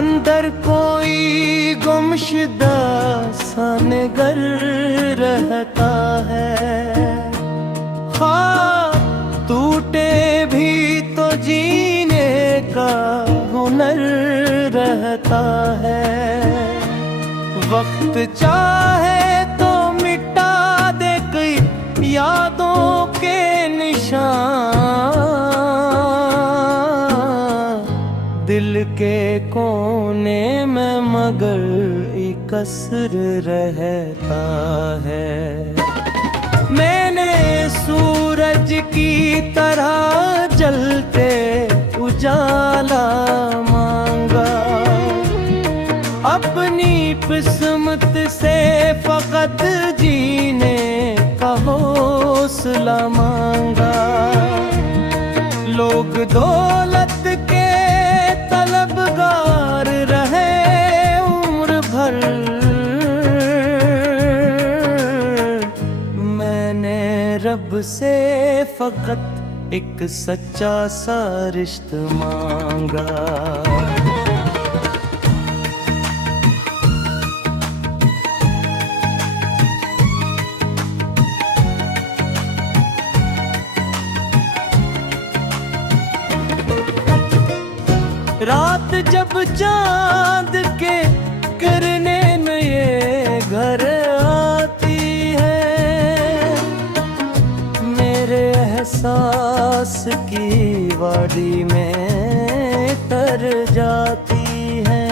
अंदर कोई गुमशुदा सा निगर रहता है। हाँ टूटे भी तो जीने का हुनर रहता है। वक्त चाहे तो मिटा दे कई यादों के निशान, दिल के कोने में मगर एक असर रहता है। मैंने सूरज की तरह जलते उजाला मांगा, अपनी किस्मत से फकत जीने का हौसला मांगा। लोग दौलत के तलबगार रहे उम्र भर, मैंने रब से फकत एक सच्चा सा रिश्ता मांगा। रात जब चांद के करने में ये घर आती है, मेरे एहसास की वादी में तर जाती है।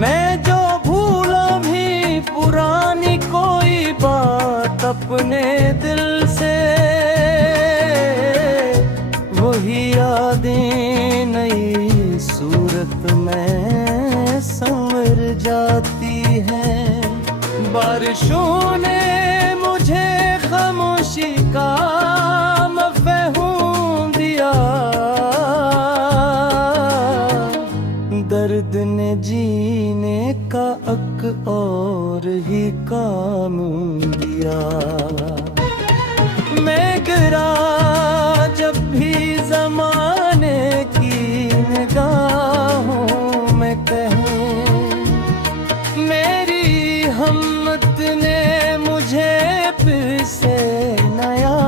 मैं जो भूला भी पुरानी कोई बात अपने दिल से, वही यादें नई सूरत में संवर जाती हैं। बारिशों ने मुझे खामोशी का मफ़हूम दिया, दर्द ने जीने का एक और ही कानून दिया। मैं गिरा जब भी ज़माने की निगाहों में कहूँ, मेरी हिम्मत ने मुझे फिर से नया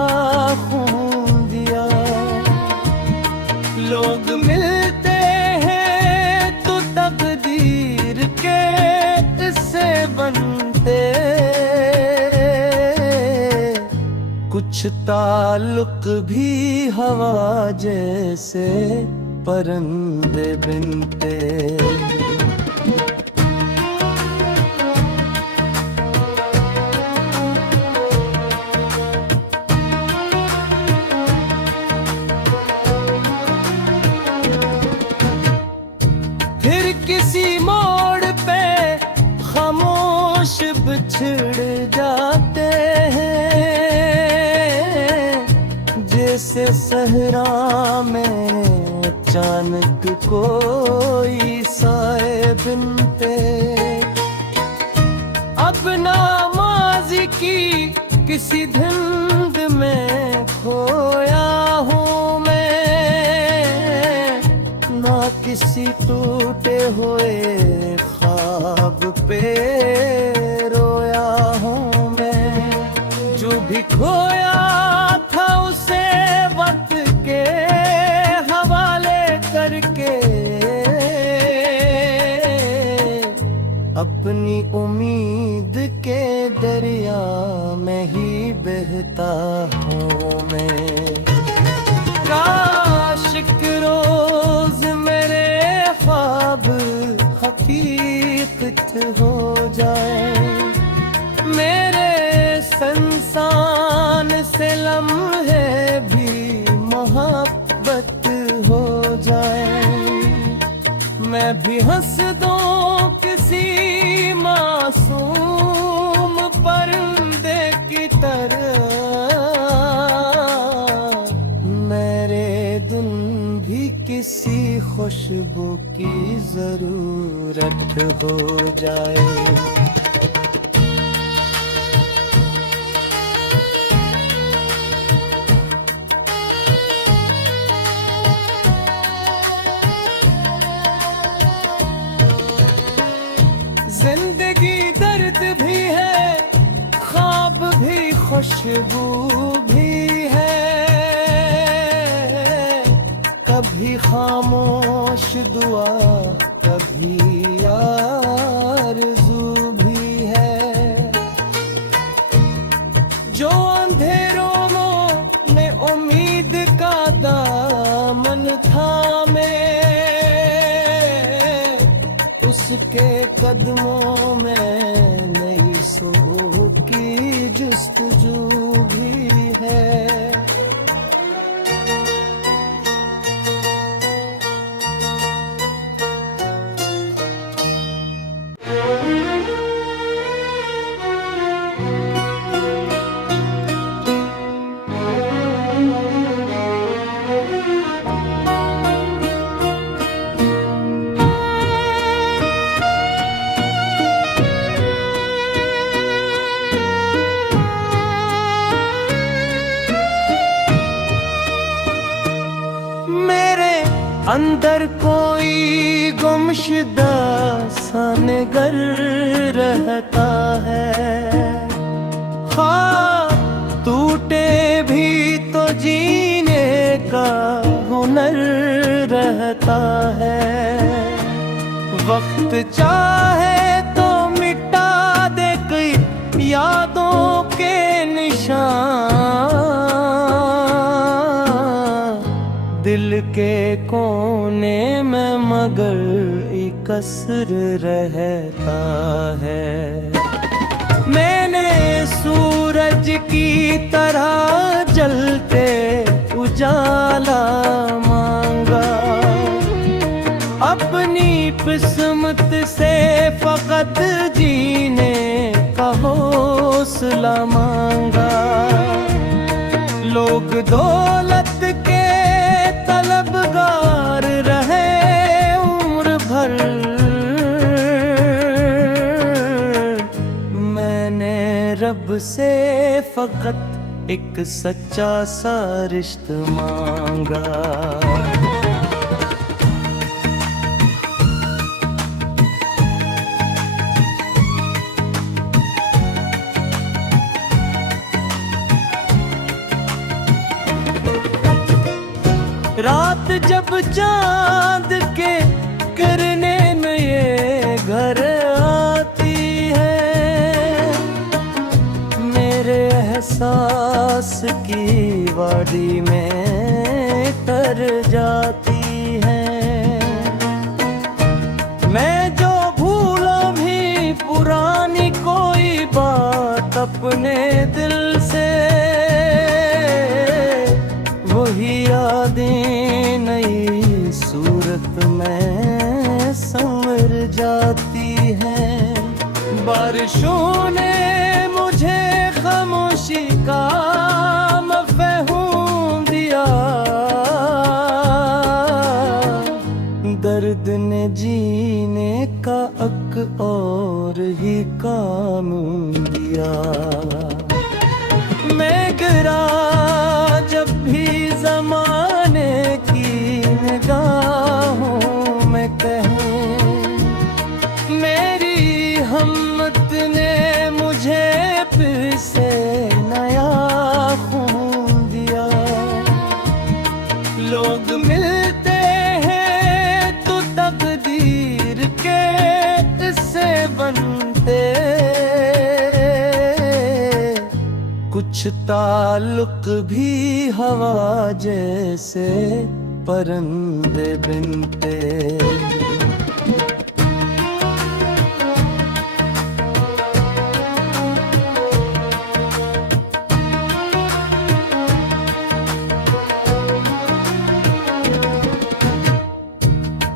खून दिया। लोग मिलते हैं तो तकदीर के हिस्से बनते, कुछ ताल्लुक भी हवा जैसे परिंदे बिनते। फिर किसी मोड़ पे खामोश बिछड़ जाते हैं, जैसे सहरा में अचानक कोई साए बिनते। अब ना माज़ी की किसी धुंध में खोया हूँ मैं, ना किसी टूटे हुए ख्वाब पे रोया हूँ मैं। जो भी खोया था उसे वक्त के हवाले करके, अपनी उम्मीद के दरिया में ही बहता हूँ मैं। काश एक रोज मेरे ख्वाब हकीकत हो जाए, मेरे संसान से लम्हे भी मोहब्बत हो जाए। मैं भी हंस दूं किसी मासूम परिंदे की तरह, मेरे दिन भी किसी खुशबू की जरूरत हो जाए। जिंदगी दर्द भी है, ख्वाब भी खुशबू भी है, कभी खामोश दुआ कभी आरज़ू भी है। जो अंधेरों में उम्मीद का दामन थामे, उसके कदमों में नई सुबह की जुस्तजू भी है। अंदर कोई गुमशुदा सा निगर रहता है, हाँ टूटे भी तो जीने का हुनर रहता है। वक्त चाहे तो मिटा दे कई यादों के निशान, दिल के कोने में मगर एक असर रहता है। मैंने सूरज की तरह जलते उजाला मांगा, अपनी किस्मत से फकत जीने का हौसला मांगा। लोग दौलत के तलबगार रहे उम्र भर, मैंने रब से फकत एक सच्चा सा रिश्ता मांगा। रात जब चांद के करने में ये घर आती है, मेरे एहसास की वादी में तर जाती है। मैं जो भूला भी पुरानी कोई बात अपने दिल से, वही यादें नई सूरत में संवर जाती हैं। बारिशों ने मुझे खामोशी का मफ़हूम दिया, दर्द ने जीने का एक और ही कानून दिया। मैं गिरा जब भी ज़माने की निगाहों में कहूँ, मेरी हिम्मत ने मुझे फिर से नया खून दिया। लोग मिलते हैं तो तकदीर के हिस्से बनते, कुछ ताल्लुक भी हवा जैसे परिंदे बिनते।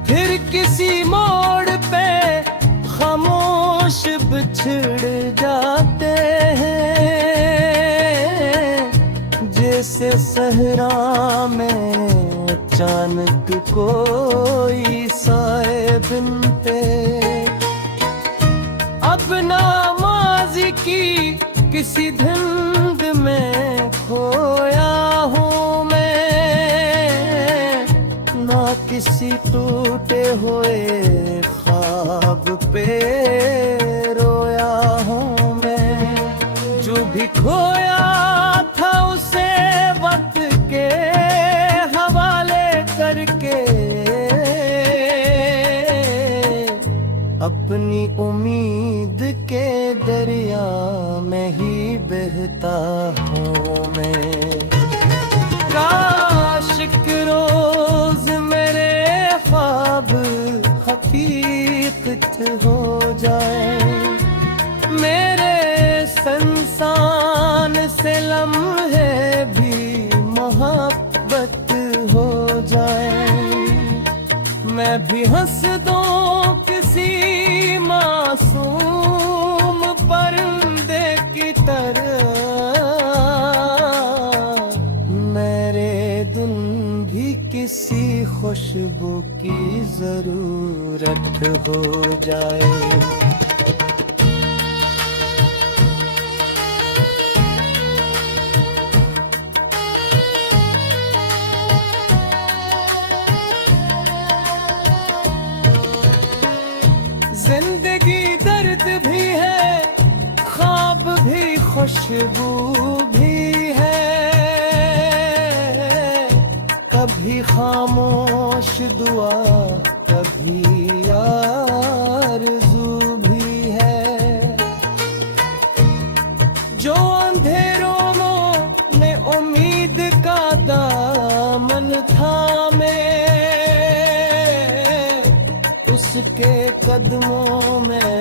फिर किसी मोड़ पे खामोश बिछड़ जाते हैं, जैसे सहरा में अचानक कोई साए बिनते। अब ना माज़ी की किसी धुंध में खोया हूँ मैं, ना किसी टूटे हुए ख्वाब पे रो भी खोया था उसे वक्त के हवाले करके, अपनी उम्मीद के दरिया में ही बहता हूँ मैं। काश एक रोज मेरे ख्वाब हकीकत हो जाए, मेरे संसान से लम्हे भी मोहब्बत हो जाए। मैं भी हंस दूं किसी मासूम परिंदे की तरह, मेरे दिन भी किसी खुशबू की जरूरत हो जाए। जिंदगी दर्द भी है, ख्वाब भी, खुशबू भी है, कभी खामोश दुआ, कभी आरज़ू भी है। जो अंधेरों में उम्मीद का दामन थामे, उसके कदमों में